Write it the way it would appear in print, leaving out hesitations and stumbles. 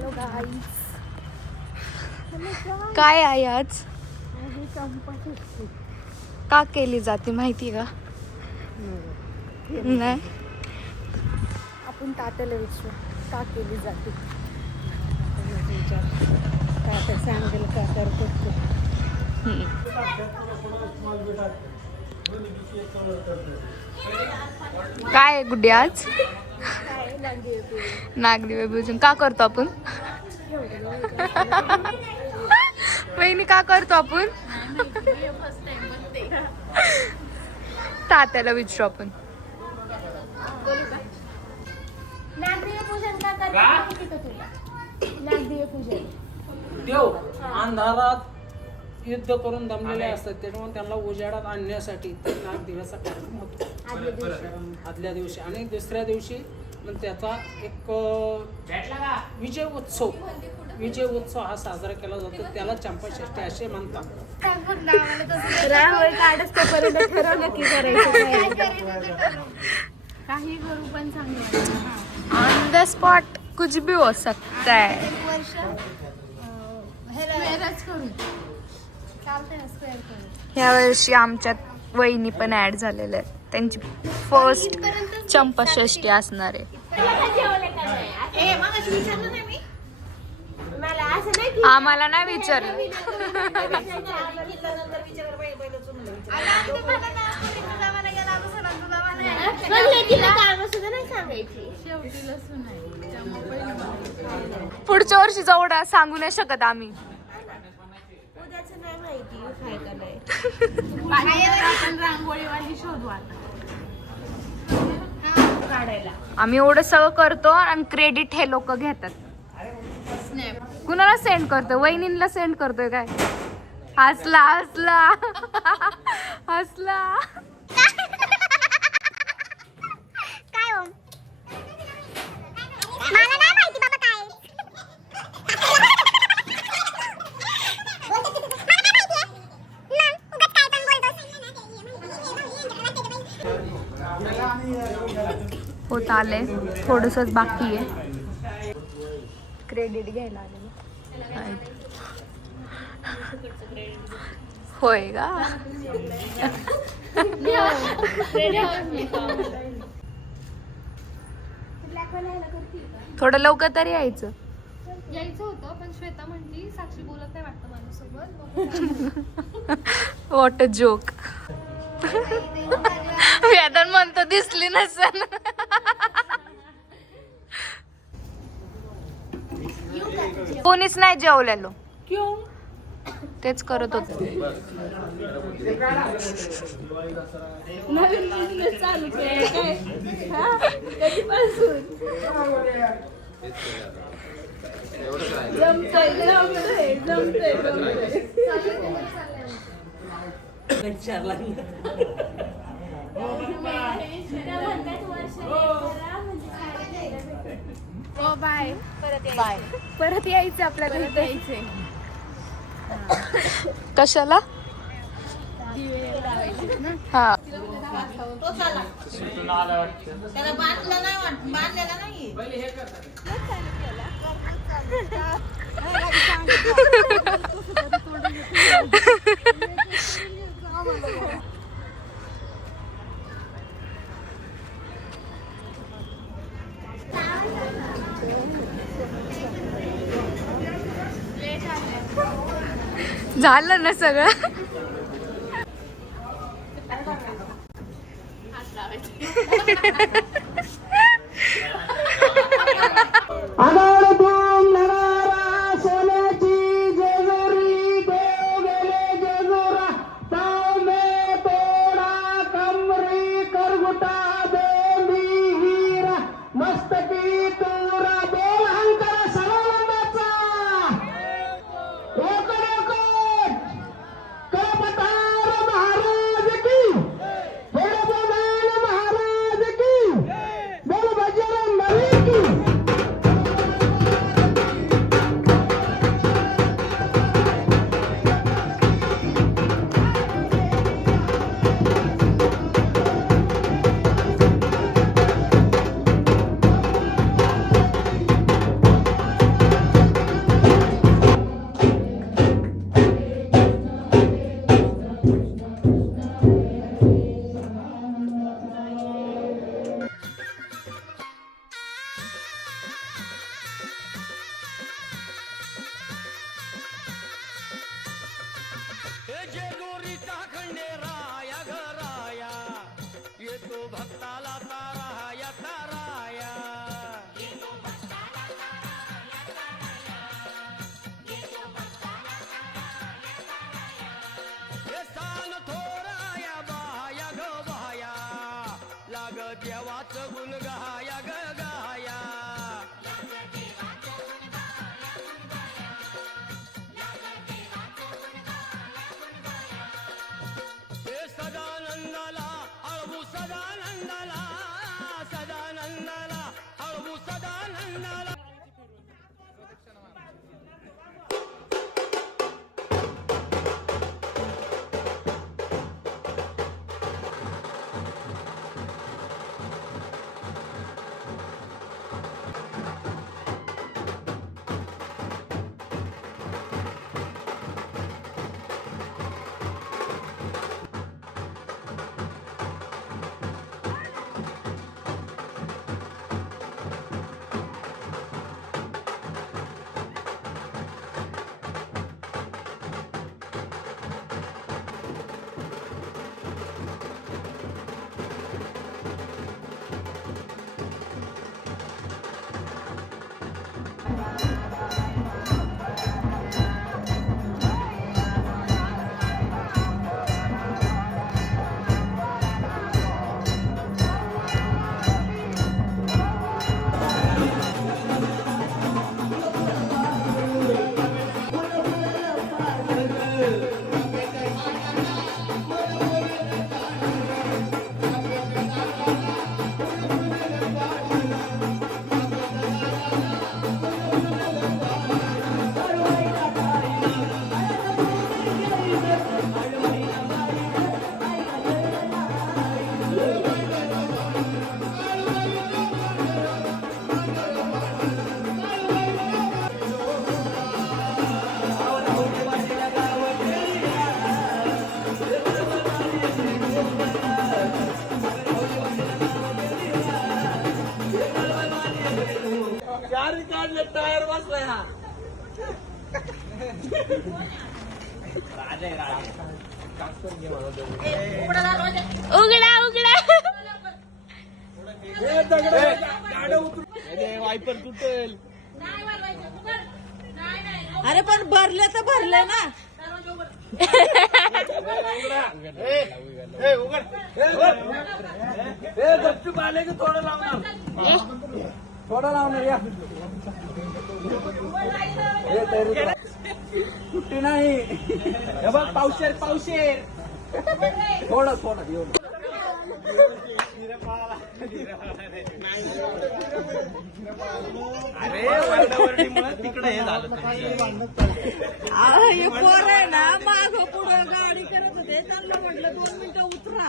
Hello guys. काय आहे आज? चंपाषष्ठी. का केली जाते माहिती का? नाही. आपण तात्याला विचारू का केली जाते. तात्या सांगेल का करतो. काय आहे गुड्डी आज? नागदेवी पूजन का करतो आपण? वहिनी का करतो आपण? तात्याला विचारू आपण. नागदेवी पूजन का करतात तुला? नागदेवी पूजन देव अंधारात युद्ध करून दमलेले असतात, त्याच्यामुळे त्यांना उजेडात आणण्यासाठी नागदेवाचा कार्यक्रम होतो आदल्या दिवशी. आणि दुसऱ्या दिवशी त्याचा एक विजय उत्सव हा साजरा केला जातो. त्याला चंपाषष्ठी असे म्हणतात. काही करू पण चांगलं. ऑन द स्पॉट कुछ भी हो सकता है. ह्या वर्षी आमच्यात वहिनी पण ऍड झालेल्या आहेत. त्यांची फर्स्ट चंपाषष्ठी असणार आहे. आम्हाला नाही विचारलं. पुढच्या वर्षी जाऊडा सांगू नाही शकत आम्ही. रांगोळीवाली शोधू आता काढायला. आम्ही एवढं सगळं करतो आणि क्रेडिट हे लोक घेतात. कुणाला सेंड करतोय? वहिनींना सेंड करतोय काय? हसला हसला हसला. काय हो? मला नाही माहिती बाबा काय. होत आले, थोडंसंच बाकी आहे. क्रेडिट घ्यायला आले. होय का? थोडं लवकर तरी यायचं होतं, पण श्वेता म्हणली साक्षी बोलत नाही वाटतं माझ्यासोबत. What a joke. वेदन म्हणतो दिसली नसेल. कोणीच नाही जेवलेलो. तेच करत होत. नवीन बिझनेस चालू केलाय काय? कधीपासून? जमतंय. हो बाय. परत यायचं आपल्याला. यायचंय कशाला? हा. त्याला बांधलेला नाही. झालं ना सगळं. सोन्याची जेजुरी देव गेले जेजुरा ताव मे तोडा कमरी करगुटा बेंबी हिरा मस्तकी तुरा बोल हंकर सर्वांचा कळपतार महाराज की हेडबोनान महाराज की बोल बजरंग बली की. चारी काढले टायर बसलाय हा उघडा उघडा वायपर तुटेल. अरे पण भरले तर भरले ना. गपचूप आले की थोडं लावणार थोडं लावणार या सुट्टी नाही हे बघ पावशेर पावशेर थोडं थोडं येऊन अरे वरडावरडीमुळे तिकडे हे झालं हे पोर आहे ना माग पुढे गाडी करत होते त्यांना म्हटलं 2 मिनिटं उतरा.